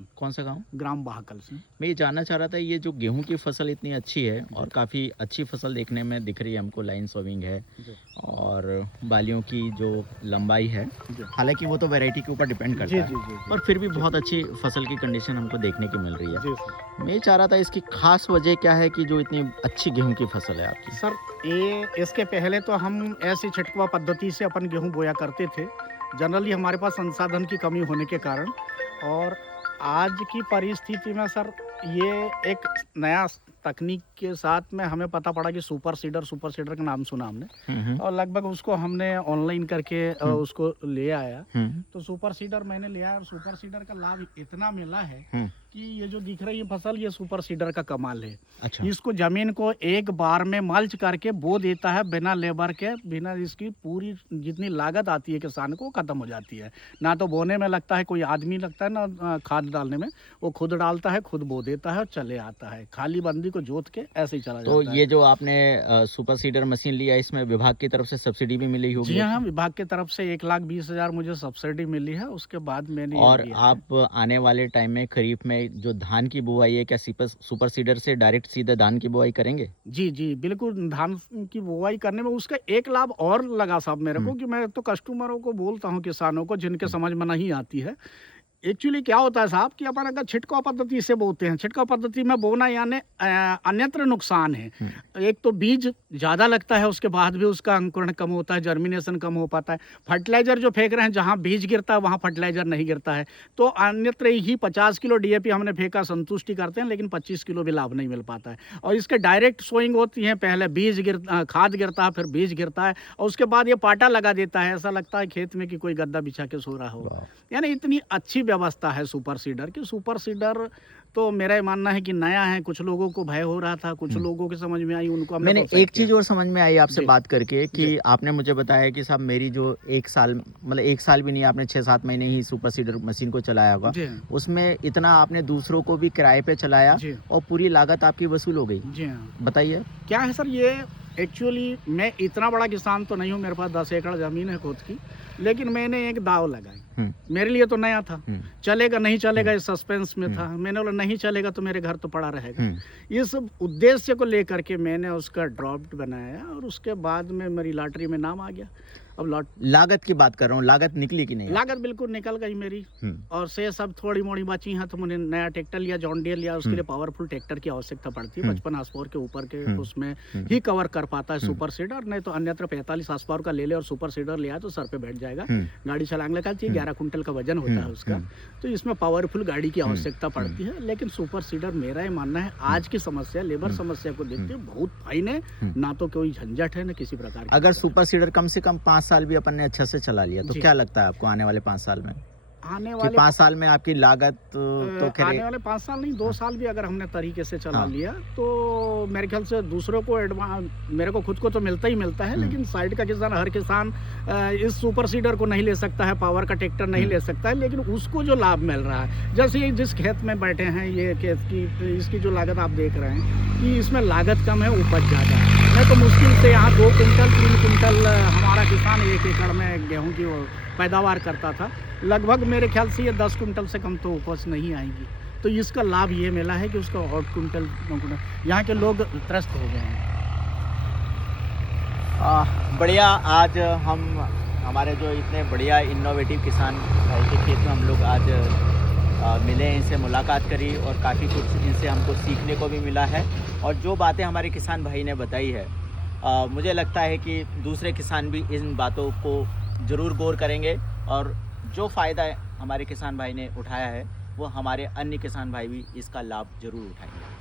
किसान। कौन सा गाँव? ग्राम बहाकल से। मैं ये जानना चाह रहा था, ये जो गेहूं की फसल इतनी अच्छी है और काफ़ी अच्छी फसल देखने में दिख रही है हमको, लाइन सोविंग है और बालियों की जो लंबाई है, हालांकि वो तो वैरायटी के ऊपर डिपेंड करता है, पर फिर भी बहुत अच्छी फसल की कंडीशन हमको देखने की मिल रही है। मैं ये चाह रहा था इसकी खास वजह क्या है कि जो इतनी अच्छी गेहूं की फसल है आपकी? सर ये इसके पहले तो हम ऐसी छिटकुआ पद्धति से अपन गेहूं बोया करते थे, जनरली हमारे पास संसाधन की कमी होने के कारण। और आज की परिस्थिति में सर ये एक नया तकनीक के साथ में हमें पता पड़ा कि सुपर सीडर का नाम सुना हमने, और लगभग उसको हमने ऑनलाइन करके उसको ले आया। तो सुपर सीडर मैंने लिया और सुपर सीडर का लाभ इतना मिला है कि ये जो दिख रही है फसल, ये सुपर सीडर का कमाल है। अच्छा। इसको जमीन को एक बार में मल्च करके बो देता है, बिना लेबर के, बिना इसकी पूरी जितनी लागत आती है किसान को खत्म हो जाती है। ना तो बोने में लगता है कोई आदमी लगता है, ना खाद डालने में, वो खुद डालता है, खुद बो देता है और चले आता है, खाली बंदी को जोत के ऐसे ही चला तो जाता है। ये जो आपने सुपर सीडर मशीन लिया, इसमें विभाग की तरफ से सब्सिडी भी मिली होगी? जी हाँ, विभाग की तरफ से 1,20,000 मुझे सब्सिडी मिली है। उसके बाद मैंने ये और लिया आप आने वाले टाइम में खरीफ में जो धान की बुआई है, क्या सुपर सीडर से डायरेक्ट सीधे धान की बुआई करेंगे? जी, बिल्कुल। धान की बुआई करने में उसका एक लाभ और लगा साहब मेरे को, कि मैं तो कस्टमरों को बोलता हूँ, किसानों को जिनके समझ में नहीं आती है। एक्चुअली क्या होता है साहब कि अपन अगर छिटकाव पद्धति से बोते हैं, छिटकाव पद्धति में बोना यानी अन्यत्र नुकसान है। एक तो बीज ज़्यादा लगता है, उसके बाद भी उसका अंकुरण कम होता है, जर्मिनेशन कम हो पाता है। फर्टिलाइजर जो फेंक रहे हैं, जहाँ बीज गिरता है वहाँ फर्टिलाइजर नहीं गिरता है। तो अन्यत्र ही 50 किलो DAP हमने फेंका, संतुष्टि करते हैं, लेकिन 25 किलो भी लाभ नहीं मिल पाता है। और इसके डायरेक्ट सोइंग होती है, पहले खाद गिरता है, फिर बीज गिरता है, और उसके बाद ये पाटा लगा देता है। ऐसा लगता है खेत में कि कोई गद्दा बिछा के सो रहा हो। यानी इतनी अच्छी व्यवस्था है सुपर सीडर की। सुपर सीडर तो मेरा ये मानना है कि नया है, कुछ लोगों को भय हो रहा था, कुछ लोगों की समझ में आई, उनको मैंने एक चीज और समझ में आई आपसे बात करके कि आपने मुझे बताया कि साहब मेरी जो 1 साल, मतलब 1 साल भी नहीं, आपने 6-7 महीने ही सुपर सीडर मशीन को चलाया होगा, उसमें इतना आपने दूसरों को भी किराए पे चलाया और पूरी लागत आपकी वसूल हो गई। जी हाँ। बताइए क्या है सर, ये एक्चुअली मैं इतना बड़ा किसान तो नहीं हूँ, मेरे पास 10 एकड़ जमीन है खुद की, लेकिन मैंने एक दाव लगाई। मेरे लिए तो नया था, चलेगा नहीं चलेगा इस सस्पेंस में था। मैंने बोला नहीं चलेगा तो मेरे घर तो पड़ा रहेगा। इस उद्देश्य को लेकर के मैंने उसका ड्राफ्ट बनाया और उसके बाद में मेरी लॉटरी में नाम आ गया। अब लागत की बात कर रहा हूँ, लागत निकली कि नहीं? लागत बिल्कुल निकल गई मेरी, और से सब थोड़ी मोड़ी बची हैं। तो मैंने नया ट्रैक्टर लिया, जॉन डियर लिया। उसके लिए पावरफुल ट्रैक्टर की आवश्यकता पड़ती है, 55 हार्स के ऊपर के उसमें ही कवर कर पाता है सुपर सीडर। नहीं तो अन्यत्र 45 हार्स का ले ले और सुपर सीडर लिया तो सर पे बैठ जाएगा, गाड़ी चलाने लगा चाहिए। 11 कुंटल का वजन होता है उसका, तो इसमें पावरफुल गाड़ी की आवश्यकता पड़ती है। लेकिन सुपर सीडर मेरा ये मानना है, आज की समस्या, लेबर समस्या को देखते बहुत फाइन है, ना तो कोई झंझट है, ना किसी प्रकार की। अगर सुपर सीडर कम से कम 5 साल भी अपन ने अच्छा से चला लिया तो क्या लगता है आपको आने वाले 5 साल में? आने वाले 5 साल में आपकी लागत तो आने वाले 5 साल नहीं, 2 साल भी अगर हमने तरीके से चला लिया तो मेरे ख्याल से दूसरों को मेरे को खुद को तो मिलता ही मिलता है, लेकिन साइड का किसान, हर किसान इस सुपर सीडर को नहीं ले सकता है, पावर का ट्रैक्टर नहीं ले सकता है, लेकिन उसको जो लाभ मिल रहा है, जैसे ये जिस खेत में बैठे हैं, ये खेत की इसकी जो लागत आप देख रहे हैं कि इसमें लागत कम है, उपज ज़्यादा है। मैं तो मुश्किल से यहाँ 2 कुंटल 3 कुंटल हमारा किसान 1 एकड़ में गेहूँ की पैदावार करता था। लगभग मेरे ख्याल से ये 10 कुंटल से कम तो उपज नहीं आएगी। तो इसका लाभ ये मिला है कि उसका 8 कुंटल यहाँ के लोग त्रस्त हो गए हैं। बढ़िया। आज हम हमारे जो इतने बढ़िया इनोवेटिव किसान भाई के खेत में हम लोग आज मिले, इनसे मुलाकात करी और काफ़ी कुछ इनसे हमको सीखने को भी मिला है। और जो बातें हमारे किसान भाई ने बताई है, मुझे लगता है कि दूसरे किसान भी इन बातों को ज़रूर गौर करेंगे और जो फ़ायदा हमारे किसान भाई ने उठाया है वो हमारे अन्य किसान भाई भी इसका लाभ ज़रूर उठाएंगे।